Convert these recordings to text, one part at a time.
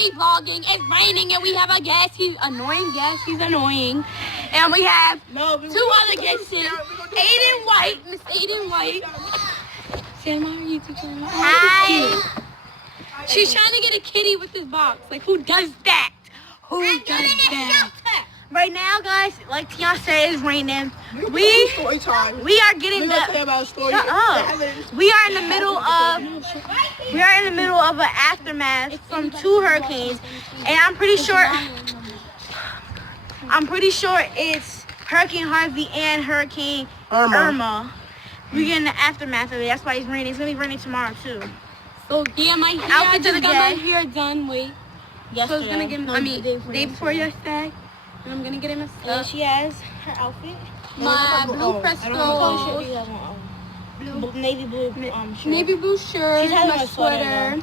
we vlogging. It's raining and we have a guest. He's annoying guest. He's annoying. And we have two other guests. Aiden White. Miss Aiden White. Say hi on our YouTube channel. Hi. She's trying to get a kitty with this box. Like, who does that? Who does that? Right now, guys, like Tia said, it's raining. We are getting shut up. We are in the middle of an aftermath from 2 hurricanes, and I'm pretty sure it's Hurricane Harvey and Hurricane Irma. We're getting the aftermath of it. That's why it's raining. It's gonna be raining tomorrow too. So yeah, my hair. I just got my hair done. Wait. Yesterday. So it's gonna get. Day before yesterday. And I'm gonna get in a set. And she has her outfit. My blue Presto. Navy blue shirt. Navy blue shirt. My sweater.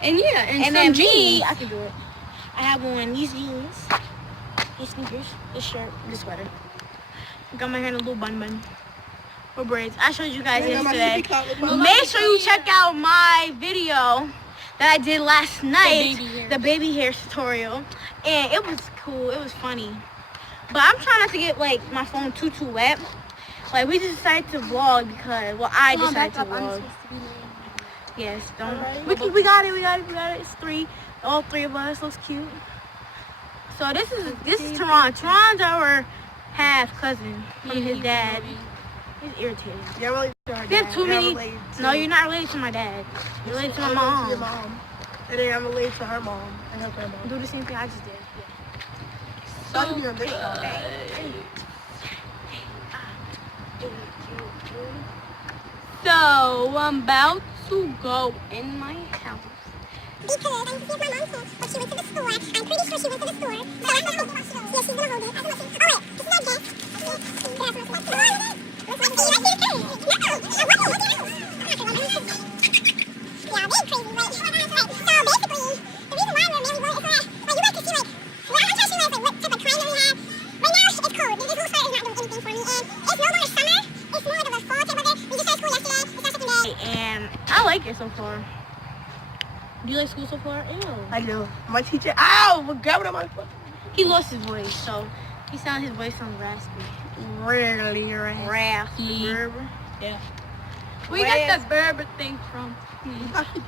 And yeah, and then jeans. I can do it. I have on these jeans, these sneakers, this shirt, this sweater. Got my hair in a little bun. For braids. I showed you guys yesterday. Make sure you check out my video that I did last night, the baby hair tutorial, and it was cool. It was funny, but I'm trying not to get like my phone too wet. Like we just decided to vlog because I decided to vlog. Yes, don't. We got it. It's 3, all 3 of us. Looks cute. So this is Teron. Teron's our half cousin from his dad. He's irritating. Yeah, really. You have too many. No, you're not related to my dad. You're related to my mom. Your mom. And then I'm related to her mom and her grandma. Do the same thing I just did. So I'm about to go in my house. Because I need to see if my mom came, but she went to the store. I'm pretty sure she went to the store. So I'm going to hold it. Yeah, she's going to hold it. Oh, wait. This is our guest. And I like it so far. Do you like school so far? Ew. I do. My teacher, ow, grabbing on my foot. He lost his voice, so his voice sounds raspy. Really raspy. Yeah. We got the Berber thing from.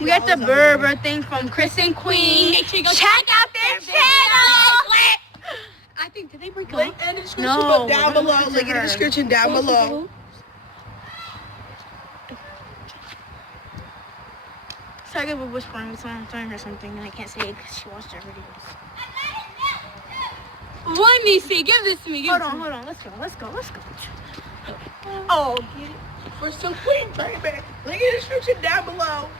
We got the Berber thing from Chris and Queen. Make sure you go check out their channel. I think did they break up? Link in the description down below. Link in the description down below. So I get whispering with someone telling her something and I can't say it because she watched our videos. Let me see. Give this to me. Hold on. Let's go. Oh, get it. For some Queen, baby. Link in the description down below.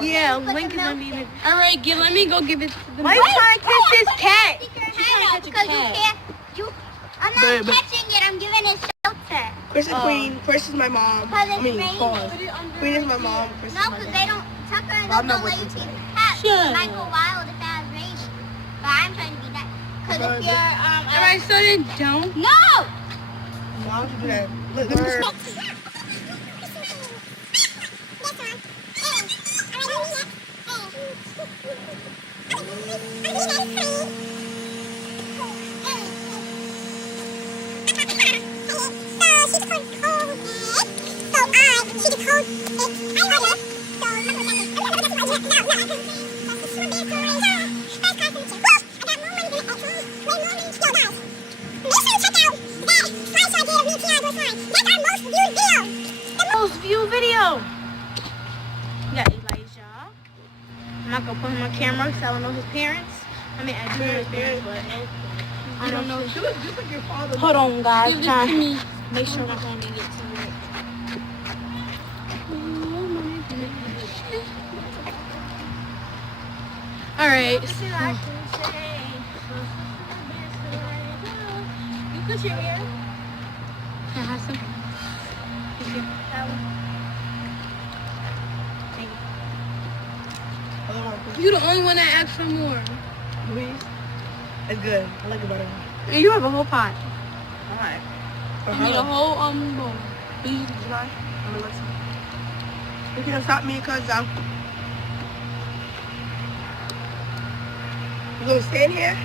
Yeah, link is gonna be in it. All right, let me go give it to them. Why are you trying to kiss this cat? She's trying to catch a cat. I'm not catching it. I'm giving it shelter. Chris and Queen. Chris is my mom. Pause. Queen is my mom. Chris no, because they don't. Tucker and I'm not let you with keep cats. It might go wild if it has rabies. But I'm trying to be that. Because if you're all right, so then don't. No. Why would you do that? Look. I'm not gonna put him on camera because I don't know his parents. I mean, I do know his parents, but I don't know. Just like your father. Hold on, guys. I'm trying to make sure my phone didn't get to it. All right. You put your ear. Can I have some? Thank you. You're the only one that asked for more. Louise? It's good. I like it better. And you have a whole pot. Alright. You need a whole bowl. Please, try. I'm gonna listen. You can't stop me because You gonna stand here?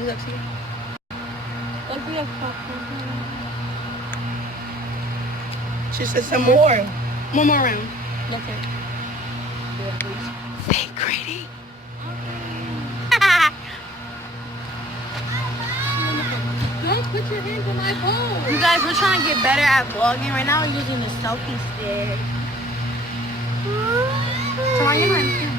It's up to you. She said some more. One more round. Okay. Say greedy. Don't put your hands on my phone. You guys, we're trying to get better at vlogging. Right now we're using the selfie stick. So why you doing?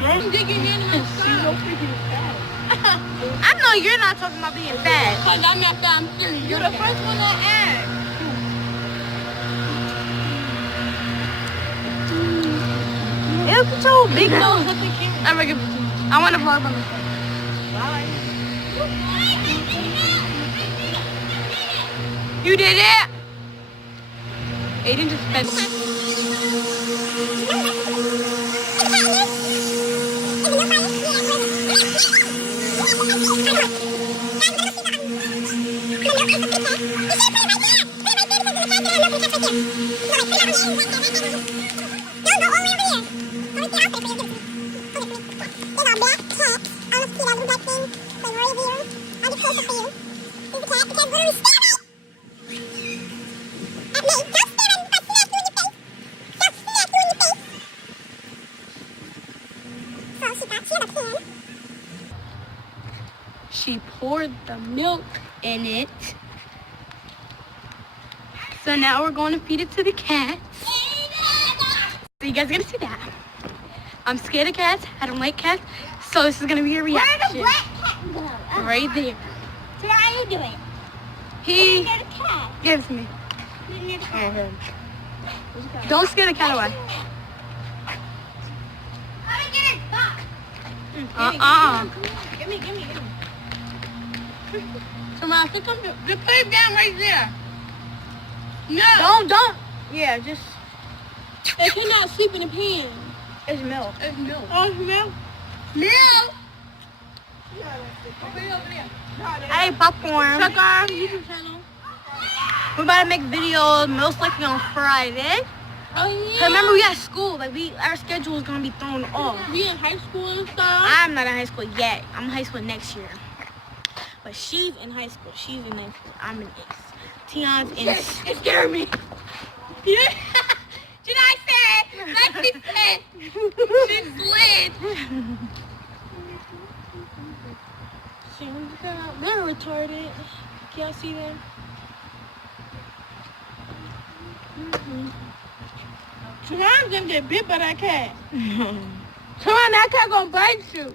Don't dig your hand in my phone. Don't freaking fat. I know you're not talking about being fat. Because I'm not fat, I'm skinny. You're the first one that asked. Ew, put your big nose up the camera. I want to vlog on this. Bye. You did it? Aiden just spent. She poured the milk in it. So now we're going to feed it to the cats. So you guys are gonna see that. I'm scared of cats. I don't like cats. So this is gonna be a reaction. Where the black cat go? Right there. So how are you doing? He Near the cat. gives me. Near the cat. Don't scare the cat away. How to get it back? Give me. Come on, just put it down right there. No. Don't. Yeah, just. It cannot sleep in the pan. It's milk. It's milk. Oh, it's milk? Milk? Over there. I ate popcorn. Check our YouTube channel. We're about to make videos most likely on Friday. Oh, yeah. 'Cause remember we at school. Like our schedule is gonna be thrown off. We in high school and stuff. I'm not in high school yet. I'm in high school next year. But she's in high school. She's in ninth school. I'm in 8th. Tion's in. It scared me. Yeah. Did I say? Like she said. She slid. They're retarded. Can y'all see them? Tomorrow's gonna get bit by that cat. Tomorrow that cat gonna bite you.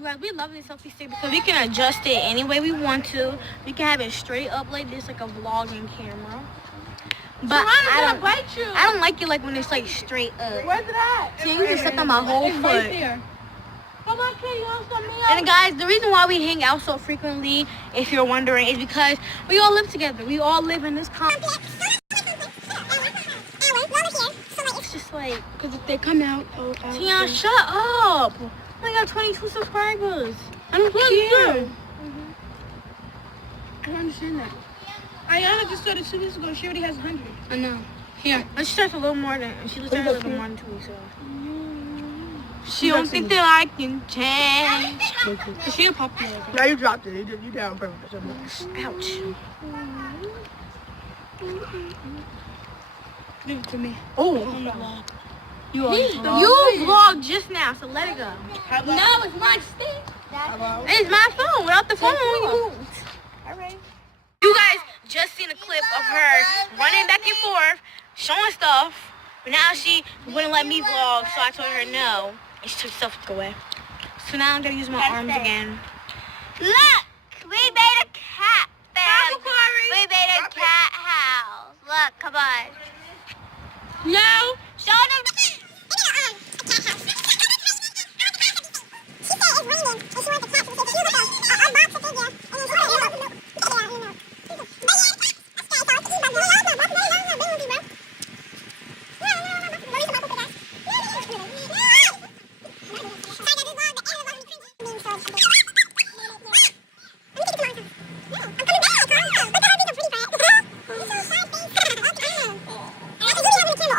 Like, we love this selfie stick because we can adjust it any way we want to. We can have it straight up like this, like a vlogging camera. But I don't like it like when it's like straight up. Where's it at? See, you can step on my whole It's foot. right there. Come on, kid, you want some meal? And guys, the reason why we hang out so frequently, if you're wondering, is because we all live together. We all live in this complex. It's just like, Because if they come out, Tion, shut up. I got 22 subscribers. I don't care. I don't understand that. Ayana just started 2 weeks ago. She already has 100. I know. Here, let's start a little more than, she was a little more than 2 weeks ago. She don't think that I can change. Is she a popular? No, you dropped it. You down on purpose. Ouch. Give it to me. Oh. You vlogged just now, so let it go. No, it's my stick. It's my phone. Without the phone, you moved. Alright. You guys just seen a clip of her running back and forth, showing stuff. But now she wouldn't let me vlog, so I told her no. And she took stuff away. So now I'm gonna use my arms again. Look, we made a cat family. We made a cat house. Look, come on. No. Show them. She said it's raining, and she wants the cat to say, "You look at our box of figure," and then she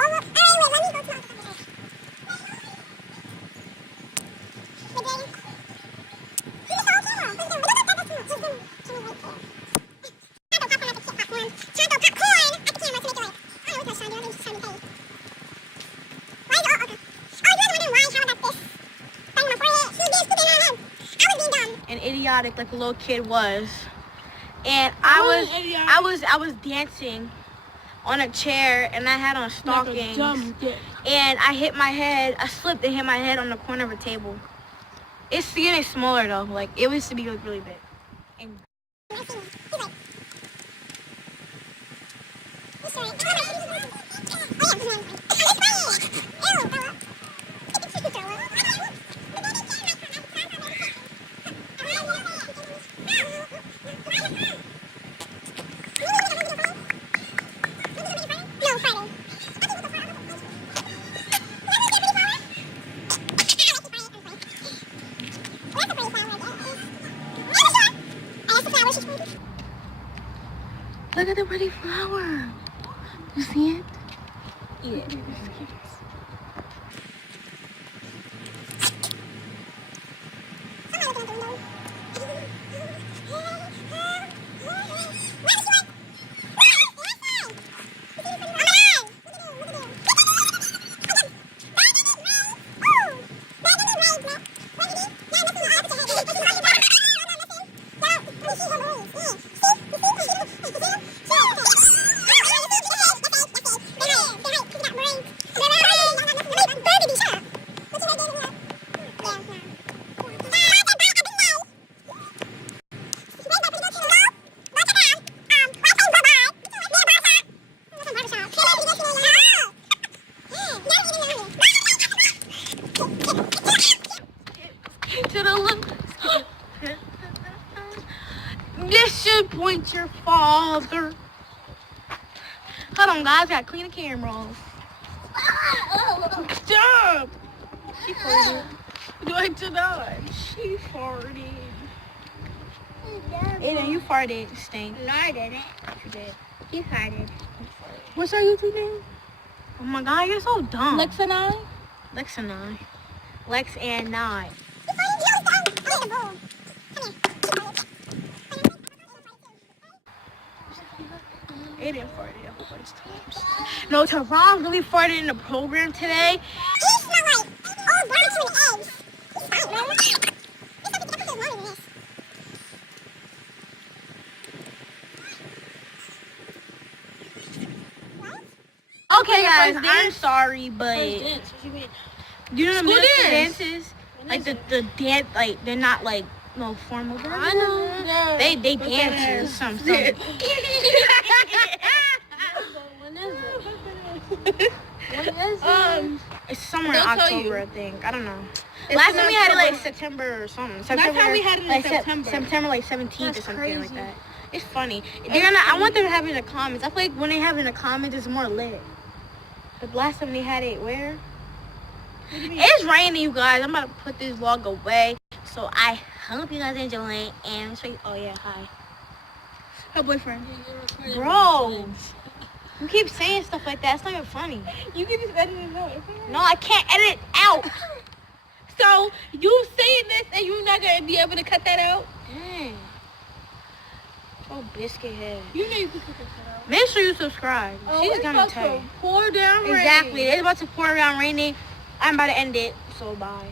said, idiotic like a little kid was. And I was dancing on a chair and I had on stockings. And I hit my head. I slipped and hit my head on the corner of a table. It's getting smaller though. Like it used to be like really big. And look at the pretty flower. You see it? Yeah. To the look. This should point your father. Hold on, guys. Gotta clean the camera off. Stop. She farted. Like tonight. She farted. Aiden, you farted. Stink. No, I didn't. You did. You farted. What's our YouTube name? Oh my God, you're so dumb. Lex and I? Lex and I. Lex and I. Aiden farted a whole bunch of times. No, Teron really farted in the program today. You smell like old barbecue and eggs. He's fine, bro. This episode is longer than this. Okay, guys, I'm sorry, but you know the military dances? Like the dance, like they're not like no formal. I know. They dance or something. When is it? It's somewhere in They'll tell October, you. I think. I don't know. It's Last time we had it October. like September or something. Last time we had it in like September. September like 17th or That's something like crazy. that. It's funny. They're gonna. I want them to have it in the comments. I feel like when they have it in the comments, it's more lit. But last time they had it where? It's raining, you guys. I'm about to put this vlog away. So I hope you guys enjoy it. And oh yeah, hi. Her boyfriend. Bro, you keep saying stuff like that. It's not even funny. You can just edit it out. No, I can't edit it out. So, you saying this and you're not going to be able to cut that out? Dang. Oh, biscuit head. You know you can cut that out. Make sure you subscribe. She's it's gonna about tell you. to pour down rain. Exactly. It's about to pour down raining. I'm about to end it. So bye.